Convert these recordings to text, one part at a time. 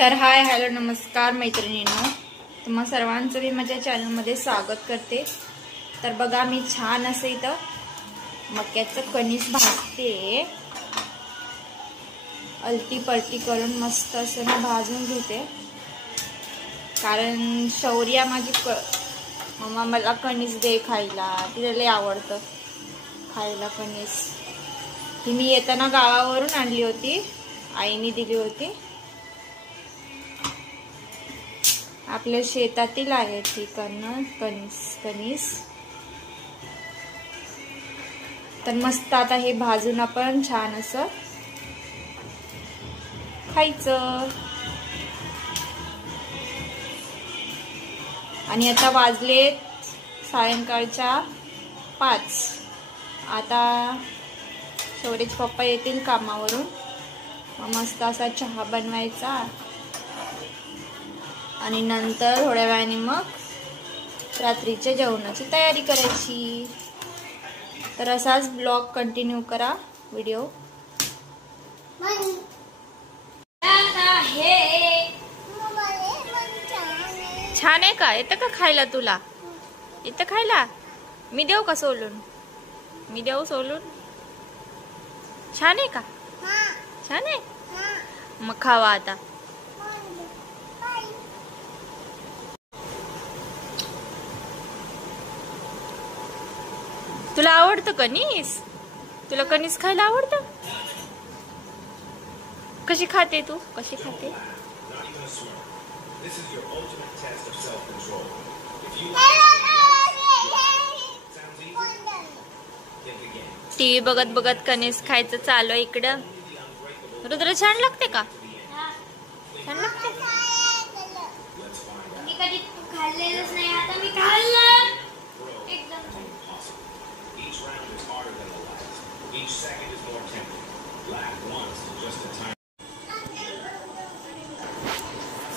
तर hi hello नमस्कार मैत्रिणींनो, तुम्हा सर्वांचं मी माझ्या चॅनलमध्ये स्वागत करते। तर बघा मी छान असं इथं मक्याचं कणीस भाजते, अलटी पलटी करून मस्त असं मी भाजून घेते। कारण शौर्या माझी मम्मा मला कणीस दे खायला, तिला लय आवडतं खायला कणीस। ही मी येताना गावावरून आणली होती, आईने दिली होती। आपल्या शेतातील आहे ती कणीस। तर मस्त आता हे भाजून आपण छान असं खायचं। आणि आता वाजले सायंकाळच्या 5। आता शौर्यचे पप्पा येतील कामावरून, मस्त असा चहा बनवायचा आणि नंतर थोड्या वेळाने मग रात्रीच्या जेवणाची तयारी करायची। तर असाच ब्लॉग कंटिन्यू करा व्हिडिओ। छान आहे का? येतं का खायला तुला? येतं खायला? मी देऊ का सोलून? मी देऊ सोलून? छान आहे का? छान आहे? मग खावा आता। तुला आवडतं कणीस? तुला कणीस खायला आवडतं? कशी खाते तू? कशी खाते? टीव्ही बघत बघत कणीस खायचं चालू आहे इकडं। रुद्र छान लागते का? छान लागते? मी कधी खाल्लेलंच नाही, आता मी खाल्लं एकदम।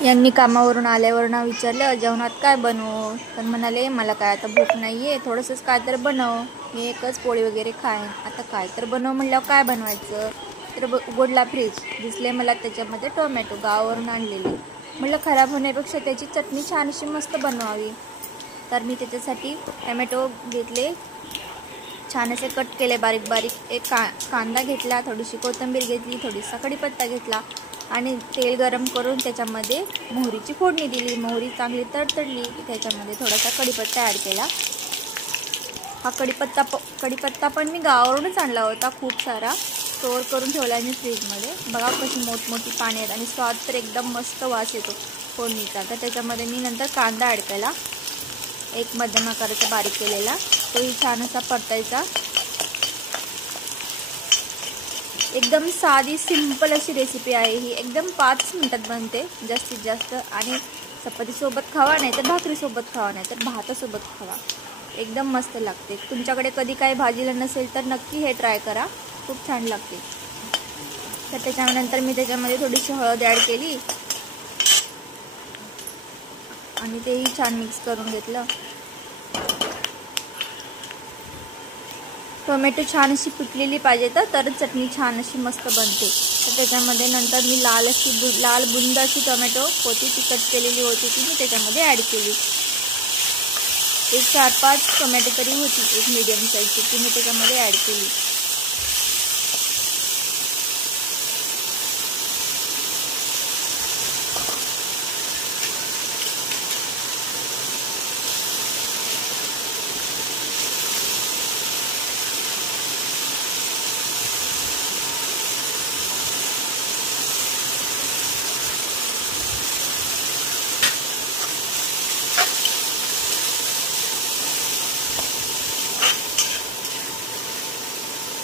यांनी कामावरून आल्यावर ना विचारलं जेवणात काय बनवू, तर म्हणाले मला काय आता भूक नाहीये, थोडंसंच काय तर बनव, मी एकच पोळी वगैरे खाईन। आता काय तर बनव म्हणल्यावर काय बनवायचं, तर उघडला फ्रीज, दिसले मला त्याच्यामध्ये टोमॅटो गावावरून आणलेली। म्हटलं खराब होण्यापेक्षा त्याची चटणी छान अशी मस्त बनवावी। तर मी त्याच्यासाठी टोमॅटो घेतले, छान असे कट केले बारीक बारीक। एक कांदा घेतला, थोडीशी कोथिंबीर घेतली, थोडीसा कढीपत्ता घेतला आणि तेल गरम करून त्याच्यामध्ये मोहरीची फोडणी दिली। मोहरी चांगली तडतडली की त्याच्यामध्ये थोडासा कढीपत्ता ॲड केला। हा कढीपत्ता पण मी गावावरूनच आणला होता, खूप सारा स्टोअर करून ठेवला मी फ्रीजमध्ये। बघा कशी मोठमोठी पाने आहेत आणि स्वाद तर एकदम मस्त वास येतो फोडणीचा। तर त्याच्यामध्ये मी नंतर कांदा ॲड केला, एक मध्यम आकाराचा बारीक केलेला, तोही छान असा परतायचा। एकदम साधी सिंपल अशी रेसिपी आहे ही, एकदम 5 मिनिटात बनते जास्तीत जास्त। आणि चपातीसोबत खावा, नाही तर भाकरीसोबत खावा, नाही तर भातासोबत खावा, एकदम मस्त लागते। तुमच्याकडे कधी काही भाजीला नसेल तर नक्की हे ट्राय करा, खूप छान लागते। तर त्याच्यानंतर मी त्याच्यामध्ये थोडीशी हळद ॲड केली आणि तेही छान मिक्स करून घेतलं। टोमॅटो छान अशी पिकलेली पाहिजे तरच चटणी छान अशी मस्त बनते। तर त्याच्यामध्ये नंतर मी लाल बुंद अशी टोमॅटो होती ती कट केलेली होती ती मी त्याच्यामध्ये ॲड केली। एक 4-5 टोमॅटो तरी होती, एक मीडियम साईजची, ती मी त्याच्यामध्ये ॲड केली।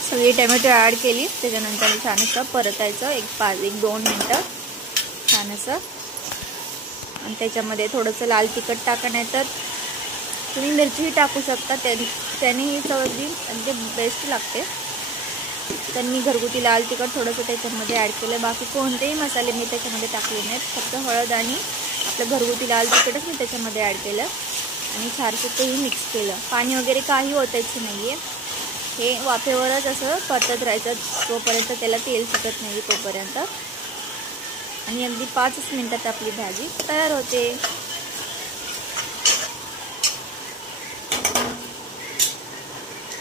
सगळी टोमॅटो ॲड केली, त्याच्यानंतर छान असं परतायचं एक 1-2 मिनटं छान असं। आणि त्याच्यामध्ये थोडंसं लाल तिखट टाका, नाही तर तुम्ही मिरचीही टाकू शकता, त्याने ही चव अगदी बेस्ट लागते। तर मी घरगुती लाल तिखट थोडंसं त्याच्यामध्ये ॲड केलं, बाकी कोणतेही मसाले मी त्याच्यामध्ये टाकले नाहीत, फक्त हळद आणि आपलं घरगुती लाल तिखटच मी त्याच्यामध्ये ॲड केलं आणि छानसं तेही मिक्स केलं। पाणी वगैरे काही ओतायचं नाही आहे, हे वाफेवरच असं परतत राहायचं तोपर्यंत, त्याला तेल सुटत नाही तोपर्यंत। आणि अगदी 5च मिनिटात आपली भाजी तयार होते.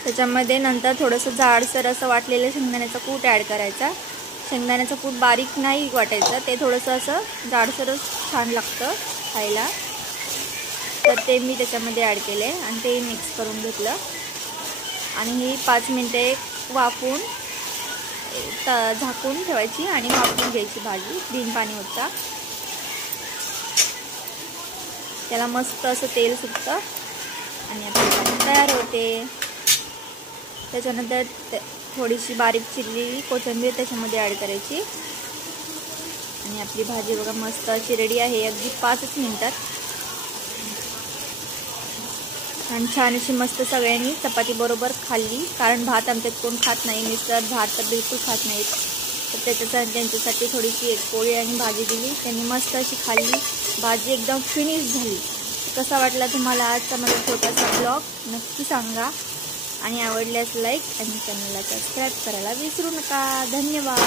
त्याच्यामध्ये नंतर थोडंसं जाडसर असं वाटलेलं शेंगदाण्याचा कूट ॲड करायचा. शेंगदाण्याचं कूट बारीक नाही वाटायचं, ते थोडंसं असं जाडसरच छान लागतं खायला. तर ते मी त्याच्यामध्ये ॲड केले आणि ते मिक्स करून घेतलं. आणि ही 5 मिनटे वाफवून झाकून ठेवायची आणि वाफवून घ्यायची भाजी बिन पाणी होता. त्याला मस्त असं तेल सुटतं आणि आपली भाजी तयार होते. त्याच्यानंतर थोडीशी बारीक चिरलेली कोथिंबीर त्याच्यामध्ये ॲड करायची आणि आपली भाजी बघा मस्त अशी रेडी आहे अगदी 5च मिनिटात. आणि छान अशी मस्त सगळ्यांनी चपाती बरोबर खाल्ली, कारण भात आमच्यात कोण खात नाही, मिस्टर भात तर बिलकुल खात नाहीत. तर त्यांच्यासाठी थोडीशी एक पोळी आणि भाजी दिली, त्यांनी मस्त अशी खाल्ली. भाजी एकदम फिनिश झाली. कसा वाटला तुम्हाला आजचा माझा छोटासा ब्लॉग नक्की सांगा आणि आवडल्यास लाईक आणि चॅनलला सबस्क्राईब करायला विसरू नका. धन्यवाद.